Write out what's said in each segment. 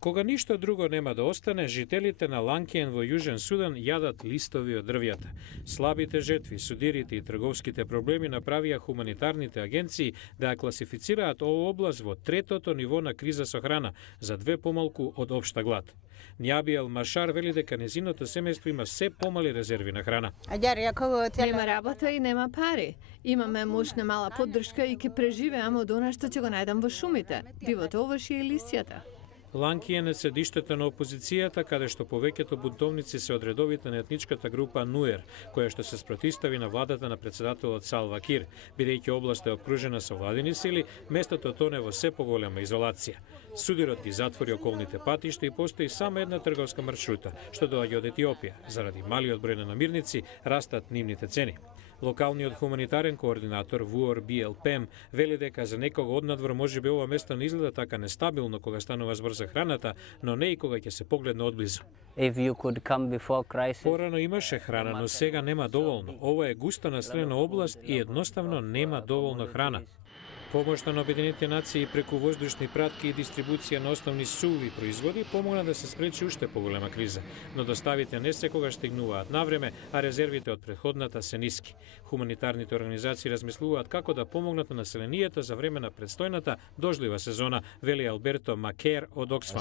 Кога ништо друго нема да остане, жителите на Ланкиен во Јужен Судан јадат листови од дрвјата. Слабите жетви, судирите и трговските проблеми направија хуманитарните агенции да ја класифицираат оваа област во третото ниво на криза со храна, за 2 помалку од општа глад. Њаби Ел Машар вели дека незиното семејство има се помали резерви на храна. Нема работа и нема пари. Имаме мушна мала поддршка и ќе преживеам од она што ќе го најдам во шумите, дивото овошје и листјата. Ланкиен е седиштето на опозицијата, каде што повеќето бунтовници се од редовите на етничката група Нуер, која што се спротистави на владата на председателот Салва Кир, бидејќи областа е обкружена со владини сили, местото тоне во се поголема изолација. Судирот ги затвори околните патишта и постои само една трговска маршрута, што доаѓа од Етиопија. Заради малиот број на намирници, растат нивните цени. Локалниот хуманитарен координатор Вуор Биел-Пем вели дека за некого однадвор можеби ова место не изгледа така нестабилно кога станува збор за храната, но не и кога ќе се погледне одблизу. Порано имаше храна, но сега нема доволно. Ова е густо населена област и едноставно нема доволно храна. Помошта на Обединетите нации преку воздушни пратки и дистрибуција на основни суви производи помогна да се спречи уште поголема криза, но доставите не секогаш стигнуваат навреме, а резервите од претходната се ниски. Хуманитарните организации размислуваат како да помогнат на населението за време на предстојната дождлива сезона, вели Алберто Макер од Оксфам.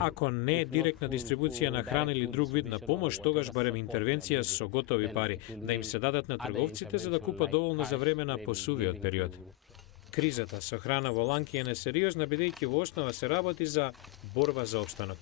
Ако не директна дистрибуција на храна или друг вид на помош, тогаш барем интервенција со готови пари, да им се дадат на трговците за да купат доволно за време на посувиот период. Кризата со храна во Ланкиен е сериозна, бидејќи во основа се работи за борба за опстанок.